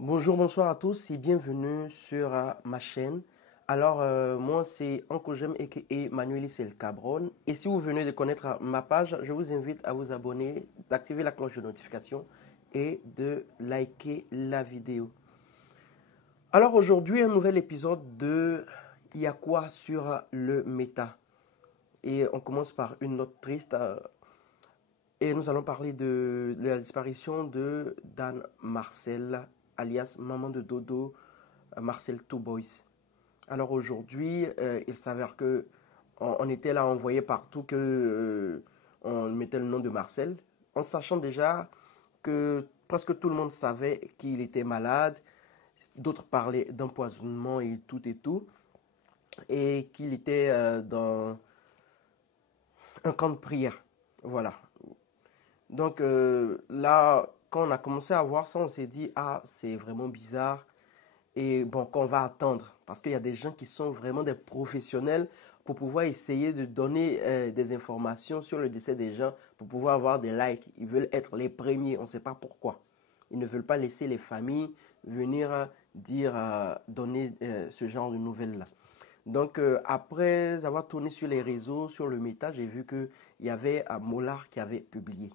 Bonjour, bonsoir à tous et bienvenue sur ma chaîne. Alors, moi, c'est Ankojem et Manuel El Cabron. Et si vous venez de connaître ma page, je vous invite à vous abonner, d'activer la cloche de notification et de liker la vidéo. Alors, aujourd'hui, un nouvel épisode de Il y a quoi sur le méta. Et on commence par une note triste. Et nous allons parler de la disparition de Dan Marcel, alias Maman de Dodo, Marcel Two Boys. Alors aujourd'hui, il s'avère que on était là, on voyait partout que on mettait le nom de Marcel, en sachant déjà que presque tout le monde savait qu'il était malade. D'autres parlaient d'empoisonnement et tout, et qu'il était dans un camp de prière. Voilà. Donc là, quand on a commencé à voir ça, on s'est dit, ah, c'est vraiment bizarre. Et bon, qu'on va attendre. Parce qu'il y a des gens qui sont vraiment des professionnels pour pouvoir essayer de donner des informations sur le décès des gens, pour pouvoir avoir des likes. Ils veulent être les premiers, on ne sait pas pourquoi. Ils ne veulent pas laisser les familles venir dire, donner ce genre de nouvelles-là. Donc, après avoir tourné sur les réseaux, sur le méta, j'ai vu qu'il y avait Mollard qui avait publié.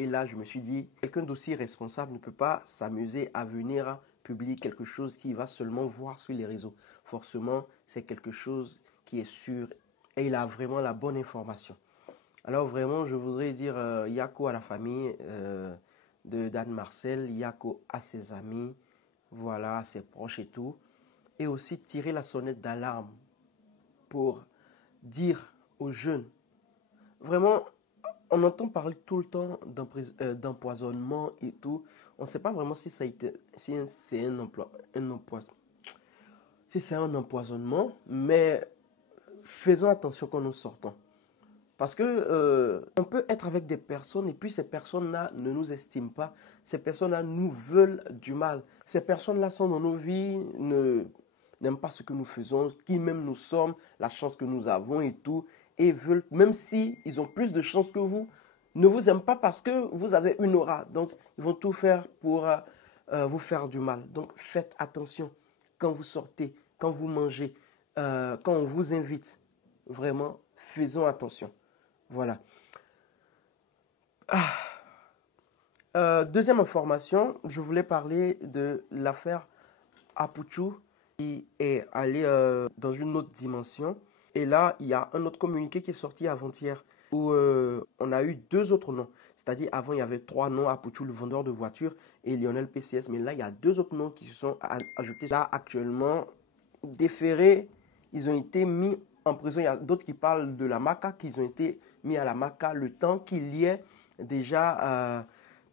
Et là, je me suis dit, quelqu'un d'aussi responsable ne peut pas s'amuser à venir publier quelque chose qu'il va seulement voir sur les réseaux. Forcément, c'est quelque chose qui est sûr et il a vraiment la bonne information. Alors vraiment, je voudrais dire Yako à la famille de Dan Marcel, Yako à ses amis, voilà, à ses proches et tout. Et aussi tirer la sonnette d'alarme pour dire aux jeunes, vraiment, on entend parler tout le temps d'empoisonnement et tout. On ne sait pas vraiment si ça a été, si c'est si c'est un empoisonnement, mais faisons attention quand nous sortons. Parce que on peut être avec des personnes et puis ces personnes-là ne nous estiment pas. Ces personnes-là nous veulent du mal. Ces personnes-là sont dans nos vies, n'aiment pas ce que nous faisons, qui même nous sommes, la chance que nous avons et tout. Et veulent, même si ils ont plus de chance que vous, ne vous aiment pas parce que vous avez une aura. Donc, ils vont tout faire pour vous faire du mal. Donc, faites attention quand vous sortez, quand vous mangez, quand on vous invite. Vraiment, faisons attention. Voilà. Deuxième information, je voulais parler de l'affaire Apuchu qui est allée dans une autre dimension. Et là, il y a un autre communiqué qui est sorti avant-hier où on a eu deux autres noms. C'est-à-dire, avant, il y avait trois noms, Apuchu, le vendeur de voitures, et Lionel PCS. Mais là, il y a deux autres noms qui se sont ajoutés. Là, actuellement, déférés, ils ont été mis en prison. Il y a d'autres qui parlent de la MACA, qu'ils ont été mis à la MACA le temps qu'il y ait déjà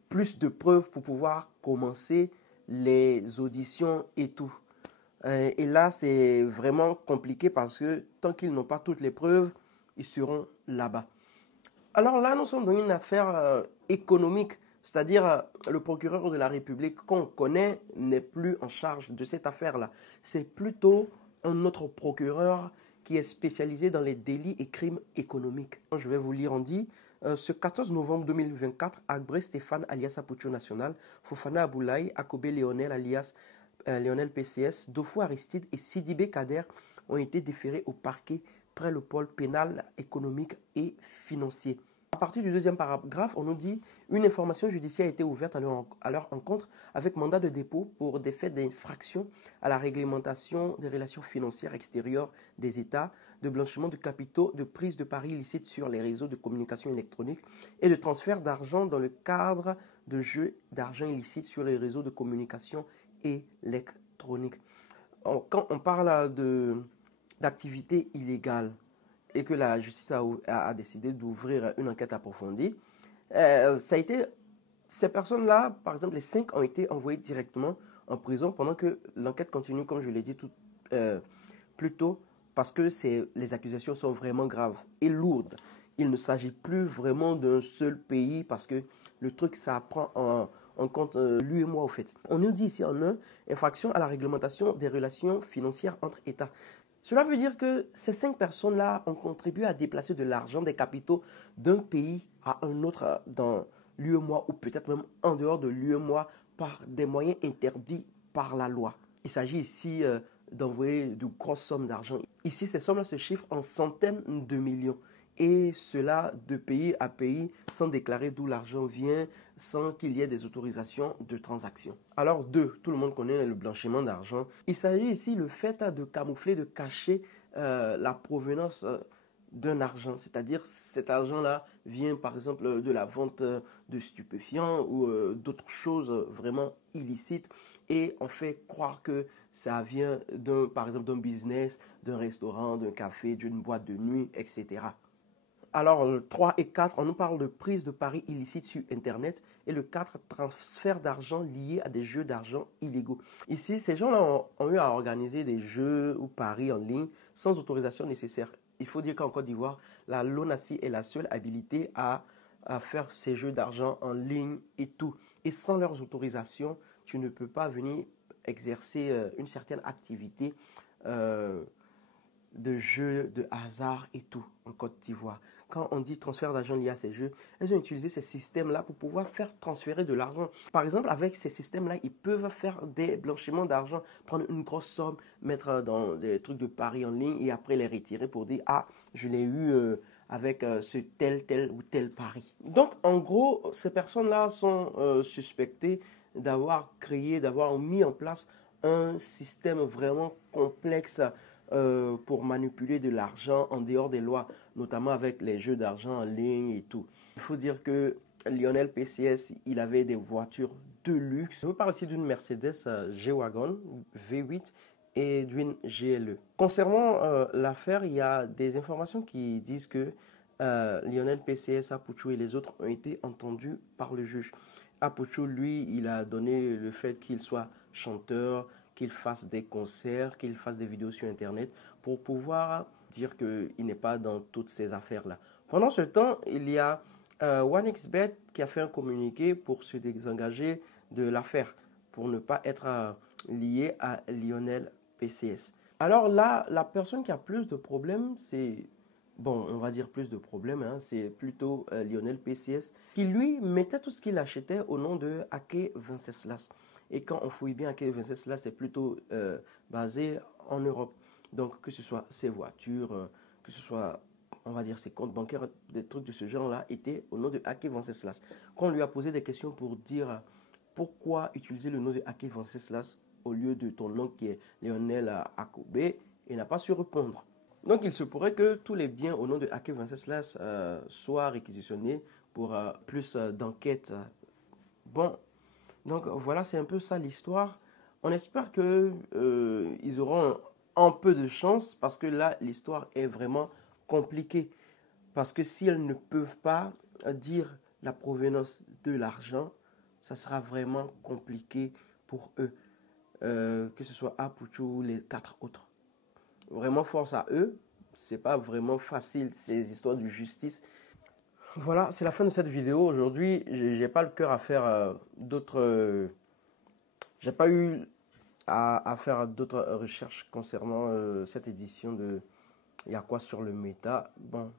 plus de preuves pour pouvoir commencer les auditions et tout. Et là, c'est vraiment compliqué parce que tant qu'ils n'ont pas toutes les preuves, ils seront là-bas. Alors là, nous sommes dans une affaire économique, c'est-à-dire le procureur de la République qu'on connaît n'est plus en charge de cette affaire-là. C'est plutôt un autre procureur qui est spécialisé dans les délits et crimes économiques. Je vais vous lire, on dit, ce 14 novembre 2024, Agbré Stéphane alias Apuchu National, Fofana Aboulaye, Akobe Léonel alias Lionel PCS, Dofou Aristide et Sidibé Kader ont été déférés au parquet près le pôle pénal, économique et financier. À partir du deuxième paragraphe, on nous dit une information judiciaire a été ouverte à leur encontre avec mandat de dépôt pour des faits d'infraction à la réglementation des relations financières extérieures des États, de blanchiment de capitaux, de prise de paris illicites sur les réseaux de communication électronique et de transfert d'argent dans le cadre de jeux d'argent illicite sur les réseaux de communication électronique. Quand on parle d'activité illégale et que la justice a décidé d'ouvrir une enquête approfondie, ça a été, ces personnes-là, par exemple, les 5 ont été envoyés directement en prison pendant que l'enquête continue, comme je l'ai dit plus tôt, parce que les accusations sont vraiment graves et lourdes. Il ne s'agit plus vraiment d'un seul pays parce que le truc, ça prend en compte lui et moi au fait. On nous dit ici en un, infraction à la réglementation des relations financières entre États. Cela veut dire que ces 5 personnes-là ont contribué à déplacer de l'argent, des capitaux d'un pays à un autre dans l'UEMOA ou peut-être même en dehors de l'UEMOA par des moyens interdits par la loi. Il s'agit ici d'envoyer de grosses sommes d'argent. Ici, ces sommes-là se chiffrent en centaines de millions. Et cela de pays à pays sans déclarer d'où l'argent vient, sans qu'il y ait des autorisations de transaction. Alors deux, tout le monde connaît le blanchiment d'argent. Il s'agit ici le fait de camoufler, de cacher la provenance d'un argent. C'est-à-dire cet argent-là vient par exemple de la vente de stupéfiants ou d'autres choses vraiment illicites. Et on fait croire que ça vient par exemple d'un business, d'un restaurant, d'un café, d'une boîte de nuit, etc. Alors, 3 et 4, on nous parle de prise de paris illicite sur Internet. Et le 4, transfert d'argent lié à des jeux d'argent illégaux. Ici, ces gens-là ont eu à organiser des jeux ou paris en ligne sans autorisation nécessaire. Il faut dire qu'en Côte d'Ivoire, la LONASI est la seule habilité à faire ces jeux d'argent en ligne et tout. Et sans leurs autorisations, tu ne peux pas venir exercer une certaine activité de jeux, de hasard et tout en Côte d'Ivoire. Quand on dit transfert d'argent lié à ces jeux, elles ont utilisé ces systèmes-là pour pouvoir faire transférer de l'argent. Par exemple, avec ces systèmes-là, ils peuvent faire des blanchiments d'argent, prendre une grosse somme, mettre dans des trucs de paris en ligne et après les retirer pour dire « Ah, je l'ai eu avec ce tel ou tel pari ». Donc, en gros, ces personnes-là sont suspectées d'avoir créé, d'avoir mis en place un système vraiment complexe pour manipuler de l'argent en dehors des lois, notamment avec les jeux d'argent en ligne et tout. Il faut dire que Lionel PCS, il avait des voitures de luxe. Je vous parle ici d'une Mercedes G-Wagon V8 et d'une GLE. Concernant l'affaire, il y a des informations qui disent que Lionel PCS, Apouchou et les autres ont été entendus par le juge. Apouchou, lui, il a donné le fait qu'il soit chanteur, qu'il fasse des concerts, qu'il fasse des vidéos sur Internet pour pouvoir dire qu'il n'est pas dans toutes ces affaires-là. Pendant ce temps, il y a OneXBet qui a fait un communiqué pour se désengager de l'affaire, pour ne pas être lié à Lionel PCS. Alors là, la personne qui a plus de problèmes, c'est... Bon, on va dire plus de problèmes, hein, c'est plutôt Lionel PCS qui lui mettait tout ce qu'il achetait au nom de Ake Wenceslas. Et quand on fouille bien Ake Wenceslas, c'est plutôt basé en Europe. Donc que ce soit ses voitures, que ce soit, on va dire, ses comptes bancaires, des trucs de ce genre-là étaient au nom de Ake Wenceslas. Quand on lui a posé des questions pour dire pourquoi utiliser le nom de Ake Wenceslas au lieu de ton nom qui est Lionel Akobe, il n'a pas su répondre. Donc, il se pourrait que tous les biens au nom de Ake Wenceslas soient réquisitionnés pour plus d'enquêtes. Bon, donc voilà, c'est un peu ça l'histoire. On espère qu'ils auront un peu de chance parce que là, l'histoire est vraiment compliquée. Parce que si elles ne peuvent pas dire la provenance de l'argent, ça sera vraiment compliqué pour eux. Que ce soit Apouchou ou les 4 autres. Vraiment force à eux, c'est pas vraiment facile ces histoires de justice. Voilà, c'est la fin de cette vidéo. Aujourd'hui, j'ai pas le cœur à faire d'autres. J'ai pas eu à faire d'autres recherches concernant cette édition de Il y a quoi sur le méta. Bon,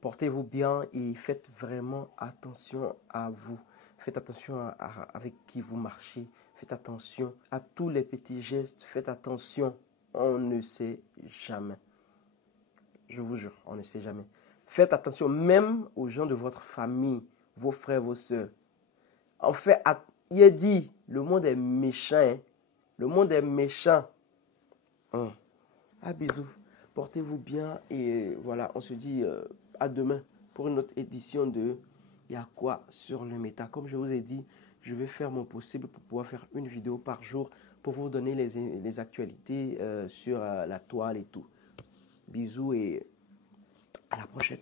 portez-vous bien et faites vraiment attention à vous. Faites attention avec qui vous marchez. Faites attention à tous les petits gestes. Faites attention. On ne sait jamais. Je vous jure, on ne sait jamais. Faites attention même aux gens de votre famille, vos frères, vos soeurs. En fait, il est dit, le monde est méchant. Hein? Le monde est méchant. Ah, bisous. Portez-vous bien et voilà, on se dit à demain pour une autre édition de Il y a quoi sur le méta. Comme je vous ai dit, je vais faire mon possible pour pouvoir faire une vidéo par jour pour vous donner les actualités sur la toile et tout. Bisous et à la prochaine.